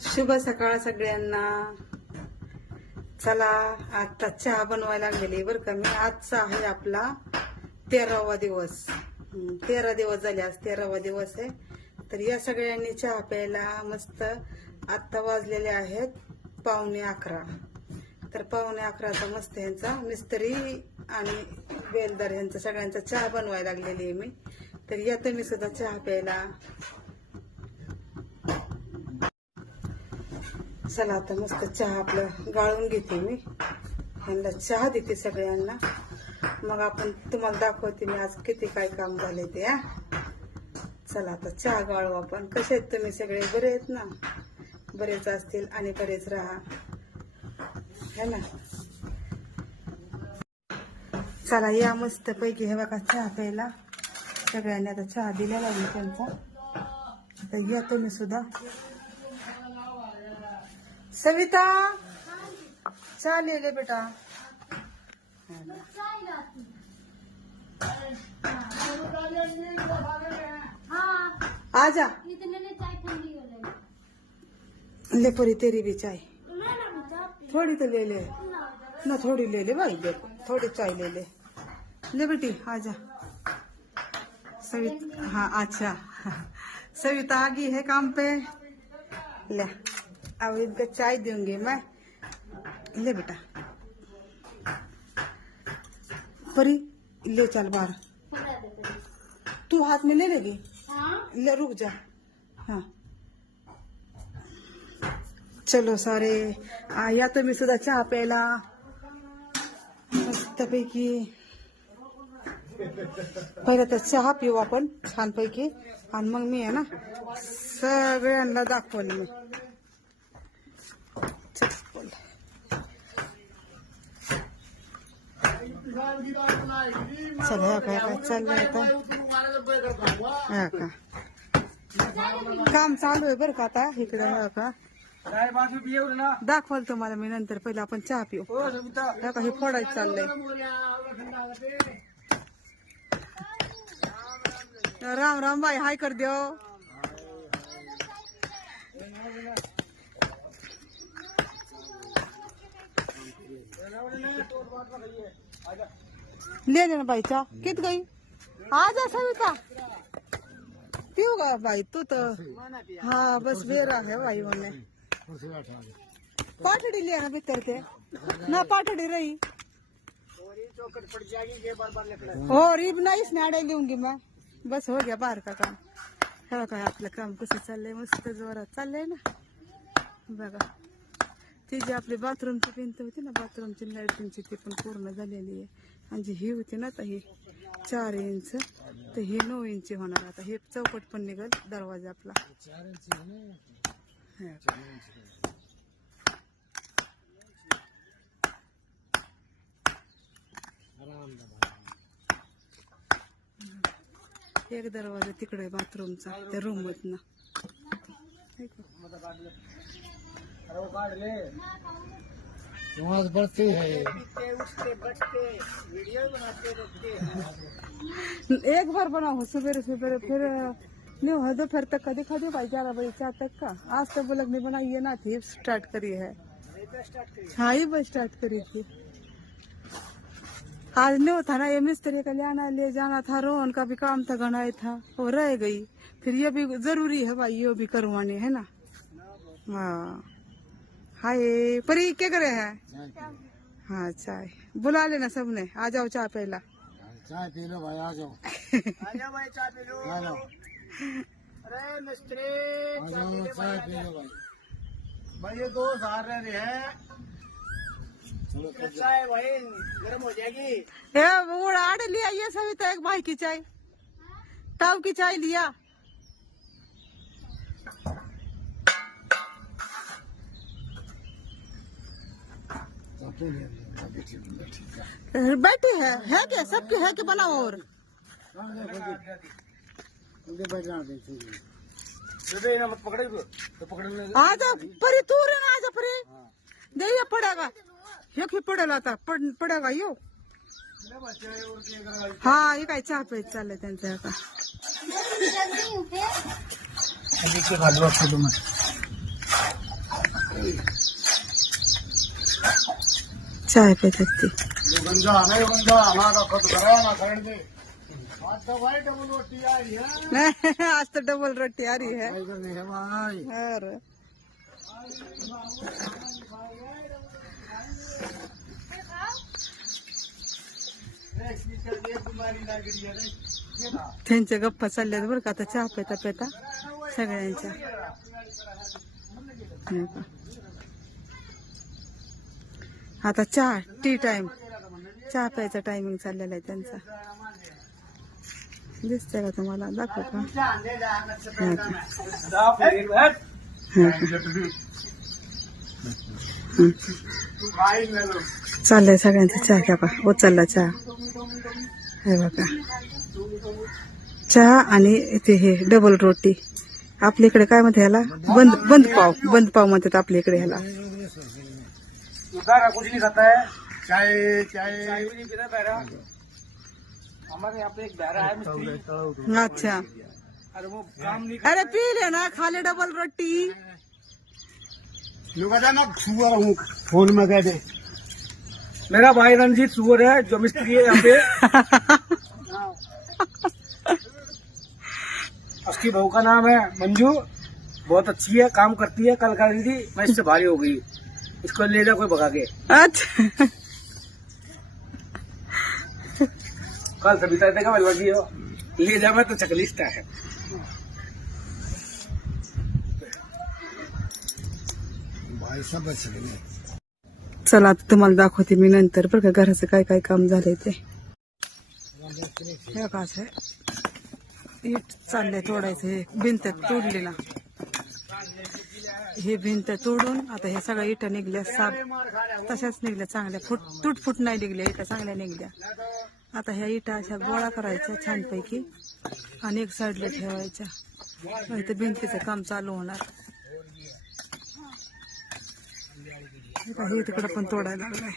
शुभ सकाळ सगळ्यांना. चला आता चहा बनवायला लागलेली बरं का. मी आजचा आहे आपला तेरावा दिवस. तेरा दिवस झाले आज तेरावा दिवस आहे. तर या सगळ्यांनी चहा प्यायला मस्त आत्ता वाजलेले आहेत पावणे अकरा. तर पावणे अकराचा मस्त ह्यांचा मिस्त्री आणि बेलदार ह्यांचा सगळ्यांचा चहा बनवायला लागलेली आहे मी. तर या तुम्ही सुद्धा चहा प्यायला. चला आता मस्त चहा आपलं गाळून घेते मी. यांना चहा देते सगळ्यांना. मग आपण तुम्हाला दाखवते मी आज किती काय काम झाले ते हा. चला आता चहा गाळू आपण. कसे आहेत तुम्ही सगळे? बरे आहेत ना? बरेच असतील आणि बरेच राहा. है ना? चला या मस्त पैकी हे बघा चहा प्यायला. सगळ्यांनी आता चहा दिलेला आहे त्यांचा. आता या तुम्ही सुद्धा. सविता, चाय ले लिहिले बेटा। आजा ले पूरी, तेरी भी चाय। थोड़ी तो ले ले। ना, थोड़ी ले ले भाई, देखो, थोड़ी चाय ले ले। ले बेटी आजा सविता हाँ अच्छा। सविता आ गई है काम पे। ले। अब इनका चाय दूँगी मैं। ले बेटा। परी ले चल बाहर। तू हाथ में ले लेगी? ले रुक जा। हाँ। चलो सारे आ, या तुम्ही सुद्धा चहा प्यायला मस्तपैकी पहिलं तर चहा पिऊ आपण छानपैकी आणि मग मी आहे ना। सगळ्यांना दाखवलं मी। चल ह्या काय काय चाललंय आता? का? काम चालू आहे बरं का आता इकडे का? दाखवाल तुम्हाला मी नंतर पहिलं आपण चहा पिऊ. का हे फोडायचं चाललंय. राम राम बाई हाय कर देव. ले ले भाई बाई चा कित गई? आ जा सविता। पिऊ का बाई तू तर हाँ बस बेरा है भाई उन्हें। पाटड़ी ले ना भीतर थे ना पाटड़ी रही। और इब ना इसने आड़े लूंगी मैं। बस हो गया बाहर का काम। हे काय आपलं काम कसं चाललंय मस्त जोरात चाललंय ना? बघा। ती जे आपली बाथरूमची भिंत होती ना बाथरूमची लाईटिंगची ती पण पूर्ण झालेली आहे. आणि जी ही होती ना तर ही चार इंच तर ही नऊ इंची होणार. आता हे चौकट पण निघल दरवाजा आपला. एक दरवाजा तिकडे बाथरूमचा त्या रूम मधनं. तुम्हारा बढ़ते है। एक बार बनाओ सवेरे सवेरे फिर नहीं हो दोपहर तक का दिखा दो भाई ग्यारह बजे चार तक का। आज तक वो लोग ने बनाई है ना थी स्टार्ट करी है। हाँ। ये बस स्टार्ट करी थी। आज नहीं होता ना ये मिस्त्री का ले आना ले जाना था रोहन का भी काम था गणाए था वो रह गई। फिर ये भी ज़रूरी है भाई ये भी करवाने है ना? हाँ। हाय परी क्या करे है? हाँ चाय। बुला लेना सबने। आ जाओ चाय पहला। चाय पी लो भाई आ जाओ। आजा भाई चाय पी लो। अरे मिस्त्री चाय पी लो भाई। भाई ये दो सार रहे हैं। चाय भाई गर्म हो जाएगी। ए वो आड़े लिया ये सभी तो एक भाई की चाय। टाव की चाय लिया। बैठी है है क्या? सबकी है कि बनाओ और? उनके बैठ जाना देखिए बेबे ना मत पकड़े तो पकड़ ले आ जा परी तू रे ना आ जा परी। दे ये पड़ेगा। हे की पडेल आता पड- पडेगा यो। हा हे काय चहा प्यायच चाललंय त्यांचं आता अभी के बाद फोटो में चाय पितात ते आज तो डबल रोटी आ रही है तर डबल रोटी आ रही है त्यांच्या गप्पा चालल्यात बरं का आता चहा पेता पेता सगळ्यांच्या. आता चहा टी टाइम चहा प्यायचा टायमिंग चाललेला आहे त्यांचा. दिसतंय का तुम्हाला? दाखव का? चाललंय सगळ्यांचा चहा घ्या पा उचलला चहा. हे बघा. चहा आणि ते हे डबल रोटी. आपल्या इकडे काय म्हणते ह्याला? बंद बंद पाव. बंद पाव म्हणतात आपल्या इकडे ह्याला. उतारा कुछ नहीं खाता है। चाय चाय चाय भी नहीं पीता बहरा। हमारे यहाँ पे एक बहरा है मिस्त्री। अच्छा। अरे वो काम नहीं अरे पी लेना खा ले डबल रोटी ना सुअर हूँ फ़ोन में कह दे। मेरा भाई रंजीत सुअर है जो मिस्त्री है यहाँ पे। उसकी बहू का नाम है मंजू। बहुत अच्छी है काम करती है कल कर रही थी मैं इससे भारी हो गई। इसको ले जा कोई भगा के। अच्छा। कल सविता देगा मैं लगी हो। ले जा मैं तो चकलिस्ट है। चला आता तुम्हाला दाखवते मी नंतर बरं का? घराचं काय काय काम झालंय ते? हे का असं आहे. इट चाललंय तोडायचं हे भिंत तोडली ना हे भिंत तोडून आता हे सगळ्या इटा निघल्या साप तशाच निघल्या चांगल्या फुट तुटफुट नाही निघल्या इटा चांगल्या निघल्या. आता ह्या इटा अशा गोळा करायच्या छानपैकी आणि एक साईडला ठेवायच्या. इथं भिंतीचं काम चालू होणार. हे तिकडं पण तोडायला लागलाय.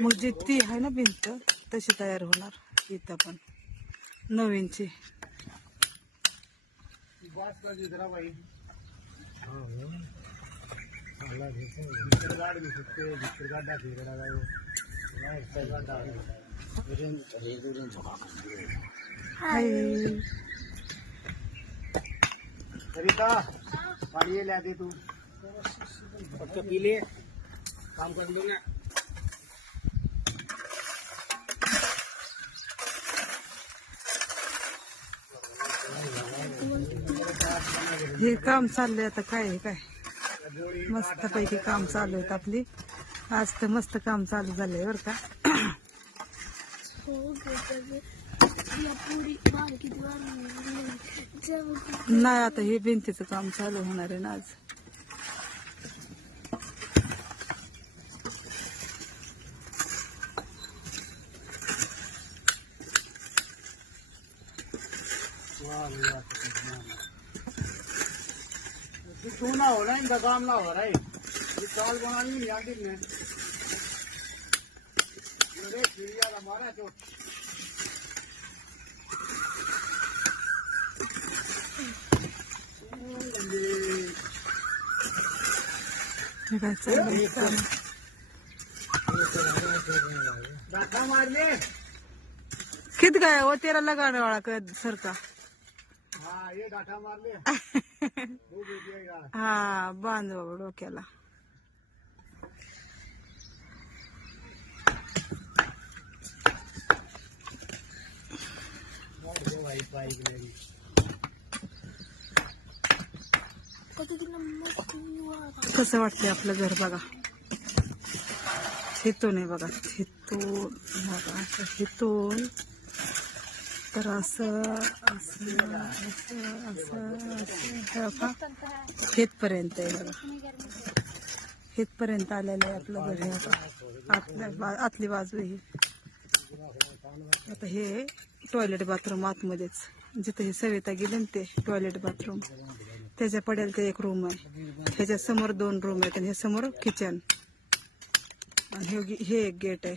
मग जी ती आहे ना भिंत तशी तयार होणार इथं पण. नवीनची. सरिता पानी ले दे तू पक्का पी ले काम कर लो ना हे काम चाललंय आता काय आहे काय? मस्त पैकी काम चालू आहेत आपली. आज तर मस्त काम चालू झालंय बरं का? नाही आता हे भिंतीचं काम चालू होणार आहे ना आज. तू ना हो रहा है इनका काम ना हो रहा है। ये चावल बनानी नहीं आती ने अरे चिड़िया का मारा तो हे काय चाललंय काम. बैठा मार ले किती काय हो तेरा लगाने वाला सरका हाँ ये डाटा मार ले वो हा बांध बाबा डोक्याला कसं वाटतंय आपलं घर बघा? थेतून आहे बघा हितून बघा असं हितून तर असं असं असं असं असं बघा आहे. बघा आलेलं आहे आपलं घर हे आतल्या बा- आतली बाजू ही आता हे टॉयलेट बाथरूम आतमध्येच. जिथे हे सविता गेले ना ते टॉयलेट बाथरूम त्याच्या पडेल ते एक रूम आहे. ह्याच्या समोर दोन रूम आहेत आणि हे समोर किचन आणि गे- हे एक गेट आहे.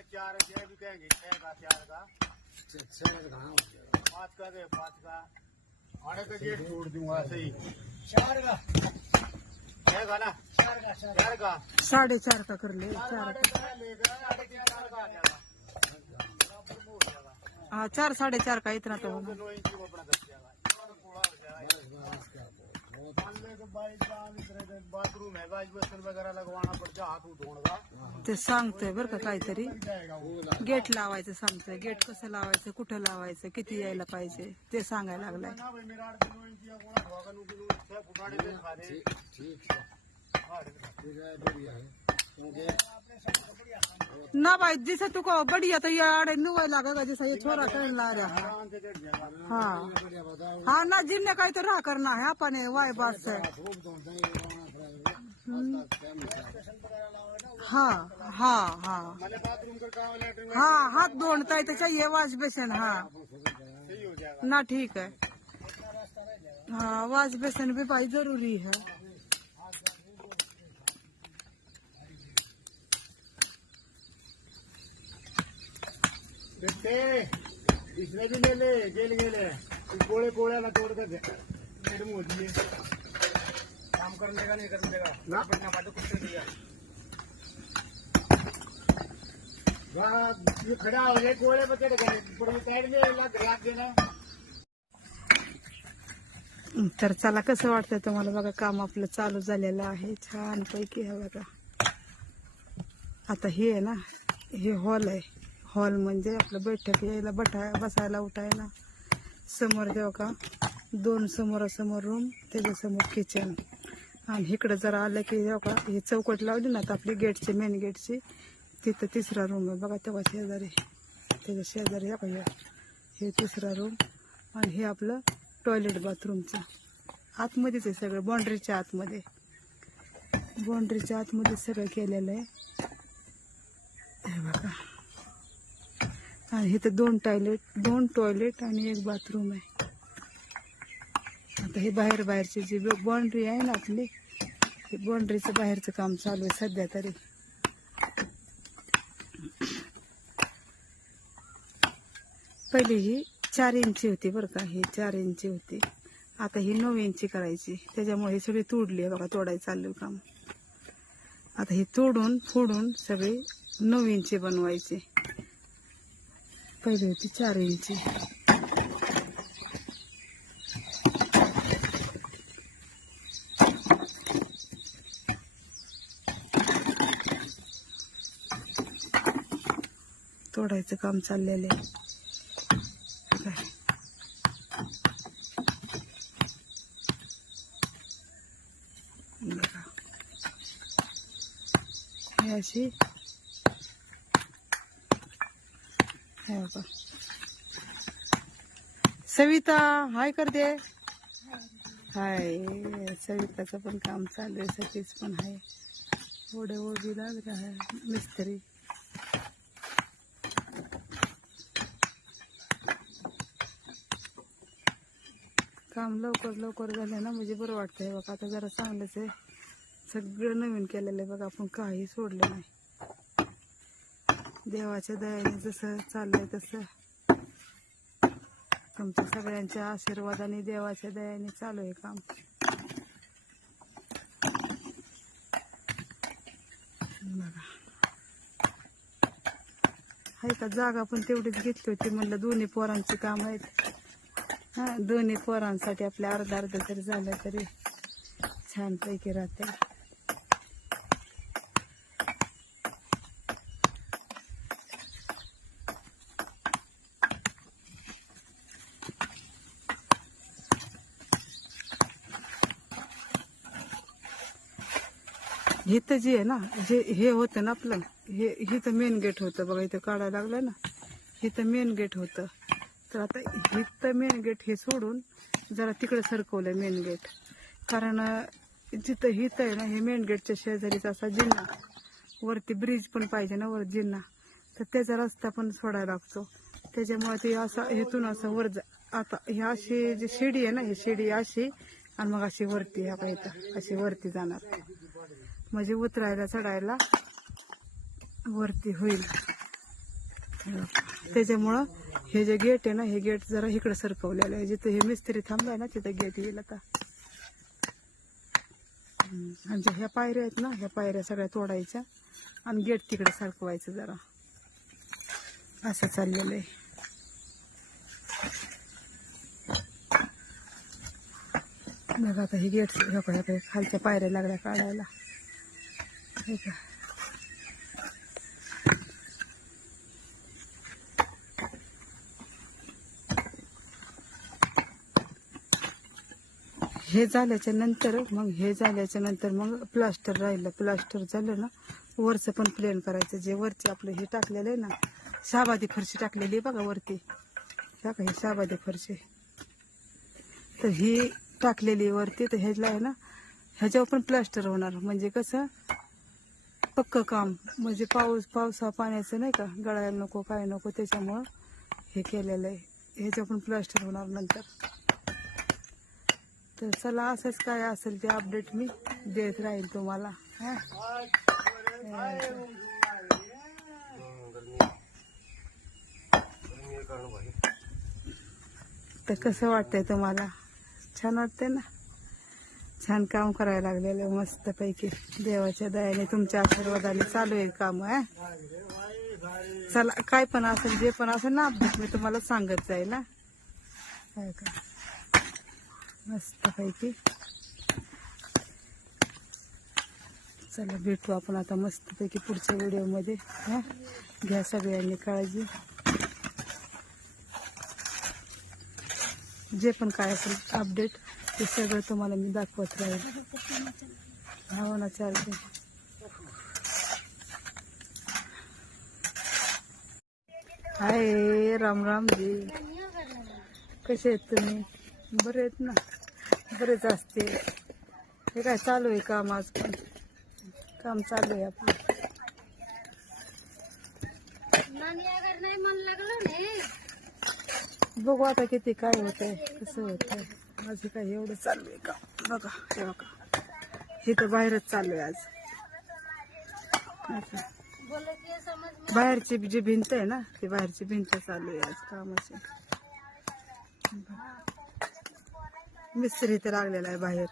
चार भी कहेंगे छह का चार का पाँच का दे पाँच का आड़े का गेट छोड़ दूँगा ऐसे ही चार का छह का ना चार का चार का साडेचार का कर ले चार का चार हो जाएगा हाँ चार का इतना तो होगा बाथरूम है बाई बसन वगैरह लगवाना पड़ता हाथ का ते सांगतोय बरं का काहीतरी. वो गेट लावायचं सांगतोय. गेट कसं लावायचं कुठं लावायचं किती यायला पाहिजे ते सांगायला लागलाय. ना भाई मेरा आठ किलो इंची फुटाड़े ठीक ना भाई, जिसे तू को बढ़िया तो ये आड़े नुवाय लागेगा जैसा ये छोरा करने ला रहा है। हाँ। हाँ ना जिनने काही तो राह करना है, अपने वाय बात से। हाँ हाँ हाँ। का हाँ हाथ धोता है तो वॉश बेसन हाँ। ना ठीक है। हाँ वॉश बेसन भी भाई ज़रूरी है। बेटे इसने भी ले ले गेल. गेले कोड़े कोड़े ना तोड़ कर दे मेरे मुंह दिए काम करने का नहीं करने का? ना. नहीं वहाँ ये खड़ा हो गए कोड़े पे चढ़ गए पर साइड में लग लग गए ना तर चला कसं वाटतंय तुम्हाला? बघा काम आपलं चालू झालेलं आहे. छान पैकी आहे बघा. आता हे आहे ना हे हॉल आहे. हॉल म्हणजे आपलं बैठक यायला बठा बसायला उठायला. समोर देऊ का दोन समोरासमोर रूम त्याच्यासमोर किचन आणि इकडं जरा आलं की देऊ का हे चौकट लावली ना तर आपली गेटची मेन गेटची तिथं तिसरा रूम आहे. बघा तेव्हा शेजारी त्याच्या शेजारी हे बघा हे तिसरा रूम आणि हे आपलं टॉयलेट बाथरूमचं आतमध्येच आहे सगळं बाउंड्रीच्या आतमध्ये. बाउंड्रीच्या आतमध्ये सगळं केलेलं आहे. हे बघा. आणि इथं दोन टॉयलेट दोन टॉयलेट आणि एक बाथरूम आहे. आता हे बाहेर बाहेरची जी बाउंड्री आहे ना आपली हे बाउंड्रीचं बाहेरचं काम चालू आहे सध्या तरी. पहिली ही चार इंची होती बरं का ही चार इंची होती. आता ही नऊ इंची करायची. त्याच्यामुळे ही सगळी तोडली आहे बघा तोडायचं चाललं काम. आता ही तोडून फोडून सगळी नऊ इंची बनवायची. पहिले होती चार इंची तोडायचं काम चाललेलं आहे हे अशी हे सविता हाय करते. हाय सविताचं पण काम चालू आहे सतीच पण आहे. ओढे ओढी लागला मिस्त्री. काम लवकर लवकर झालं ना म्हणजे बरं वाटतंय. बघा आता जरा चांगलंच आहे. सगळं नवीन केलेलं आहे बघा आपण काही सोडलं नाही. देवाच्या दयाने जसं चाललंय तसं. तुमच्या सगळ्यांच्या आशीर्वादाने देवाच्या दयाने चालू आहे काम. बघा. का जागा पण तेवढीच घेतली होती म्हणलं दोन्ही पोरांची काम आहेत. हा दोन्ही पोरांसाठी आपल्या अर्धा अर्ध तरी झालं तरी छानपैकी राहते. इथं जे आहे ना जे हे होतं ना आपलं हे इथं मेन गेट होतं बघा इथं काढायला लागलं ना इथं मेन गेट होतं. तर आता इथं मेन गेट हे सोडून जरा तिकडे सरकवलं मेन गेट कारण जिथं हिथं आहे ना हे मेन गेटच्या शेजारीच असा जिन्ना वरती ब्रिज पण पाहिजे ना वर जिन्ना. तर त्याचा रस्ता पण सोडायला लागतो. त्याच्यामुळे ते असा हेतून असं वर जा आता ही अशी जी शिडी आहे ना ही शिडी अशी आणि मग अशी वरती ह्या पाहिजे अशी वरती जाणार. म्हणजे उतरायला चढायला वरती होईल. त्याच्यामुळं हे जे गेट आहे ना हे गेट जरा इकडे सरकवलेलं आहे. जिथं हे मिस्त्री थांबलाय ना तिथं गेट येईल आता. आमच्या ह्या पायऱ्या आहेत ना ह्या पायऱ्या सगळ्या तोडायच्या आणि गेट तिकडे सरकवायचं जरा. असं चाललेलं आहे. बघा आता हे गेट खालच्या पायऱ्या लागल्या काढायला. हे झाल्याच्यानंतर मग हे झाल्याच्यानंतर मग प्लास्टर राहिलं. प्लास्टर झालं ना वरचं पण प्लेन करायचं. जे वरचे आपलं हे टाकलेलं आहे ना शाबादी फरशी टाकलेली आहे बघा वरती. बघा हे शाबादी फरशी. तर ही टाकलेली वरती तर ह्याला आहे ना ह्याच्यावर पण प्लास्टर होणार. म्हणजे कसं पक्क काम. म्हणजे पाऊस पावसा पाण्याचं नाही का गळायला नको काय नको त्याच्यामुळं हे केलेलं आहे. ह्याच्या पण प्लास्टर होणार नंतर. तर चला असंच काय असेल ते अपडेट मी देत राहील तुम्हाला. तर कसं वाटतंय तुम्हाला? छान वाटतंय ना? छान काम करायला लागलेलं मस्त पैकी देवाच्या दयाने तुमच्या आशीर्वादाने चालू आहे काम हा? चला काय पण असेल जे पण असेल ना अपडेट मी तुम्हाला सांगत जाईल ना काय हो का? मस्त पैकी चला भेटू आपण आता मस्त पैकी पुढच्या व्हिडिओमध्ये हा? घ्या सगळ्यांनी काळजी. जे पण काय असेल अपडेट ते सगळं तुम्हाला मी दाखवत राहील. हो ना चालते हाय राम राम जी कसे आहेत तुम्ही? बरे आहेत ना? बरेच असते. हे काय चालू आहे काम आज पण काम चालू आहे आपलं. बघू आता किती काय होतंय कसं होतंय माझं काय एवढं चालू आहे का? बघा हे बघा. हे तर बाहेरच चालू आहे आज. बाहेरची जी भिंत आहे ना ती बाहेरची भिंत चालू आहे आज कामाची. मिस्त्री तर लागलेला आहे बाहेर.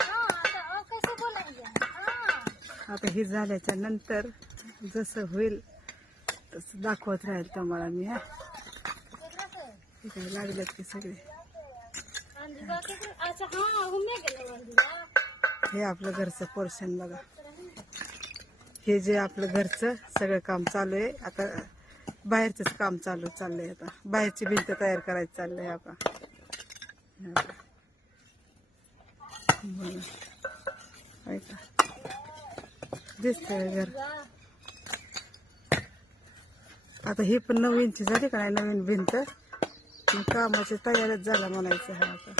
हाँ हाँ. आता हे झाल्याच्यानंतर जसं होईल तसं दाखवत राहील तुम्हाला मी हा. काय लागलेत की सगळे. हे आपलं घरचं पोर्शन बघा. हे जे आपलं घरचं सगळं काम चालू आहे आता बाहेरचंच काम चालू चाललंय आता. बाहेरची भिंत तयार करायची चाललंय आता. ऐका. दिसतंय घर. आता ही पण नवीनची झाली का नाही? नवीन भिंत. कामाची तयारच झाला म्हणायचं हा आता.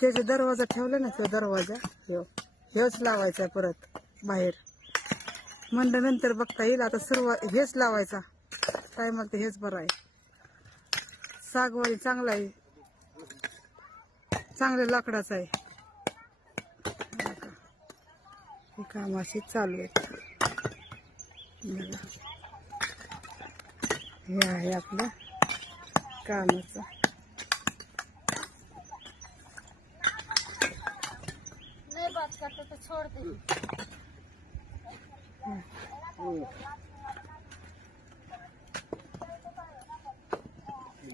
त्याचा दरवाजा ठेवला ना तो दरवाजा ह्यो ह्योच लावायचा परत बाहेर. म्हणलं नंतर बघता येईल. आता सुरुवात हेच लावायचा. काय म्हणते हेच बरं आहे. सागवानी चांगला आहे. चांगल्या लाकडाचं आहे. हे काम अशी चालू आहे बघा. हे आहे आपलं कामाचं. नहीं बात करते तो छोड़ दे चिन्ह पे तो भुला गए तनी को न देखते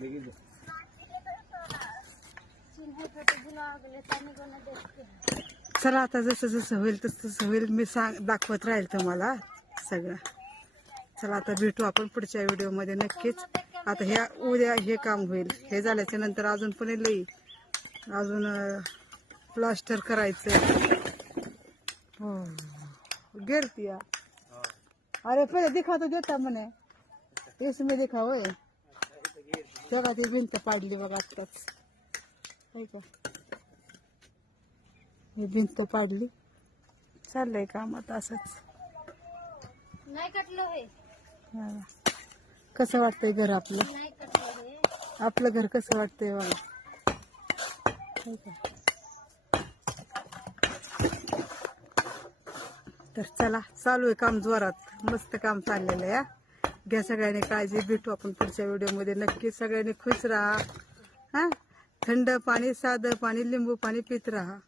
चला आता जसं जसं होईल तसं तसं होईल. मी सांग दाखवत राहील तुम्हाला सगळं. चला आता भेटू आपण पुढच्या व्हिडिओमध्ये नक्कीच. आता ह्या उद्या हे काम होईल. हे झाल्याच्यानंतर अजून पण लई अजून प्लास्टर करायचं. हो. गिरती अरे पहिले दिखा तो देता म्हणे. इसमें दिखा होय. तेव्हा ती भिंत पाडली बघा आत्ताच. आहे का? ही भिंत पाडली. चाललंय काम आता असंच. नाही कटलं हे हा. कसं वाटतंय घर आपलं? हे आपलं घर कसं वाटतंय बघा. है? तर चला चालू आहे काम जोरात. मस्त काम चाललेलं आहे. घ्या सगळ्यांनी काळजी भेटू आपण पुढच्या व्हिडिओमध्ये. नक्की सगळ्यांनी खुश राहा. हा? थंड पाणी साधं पाणी लिंबू पाणी पित राहा.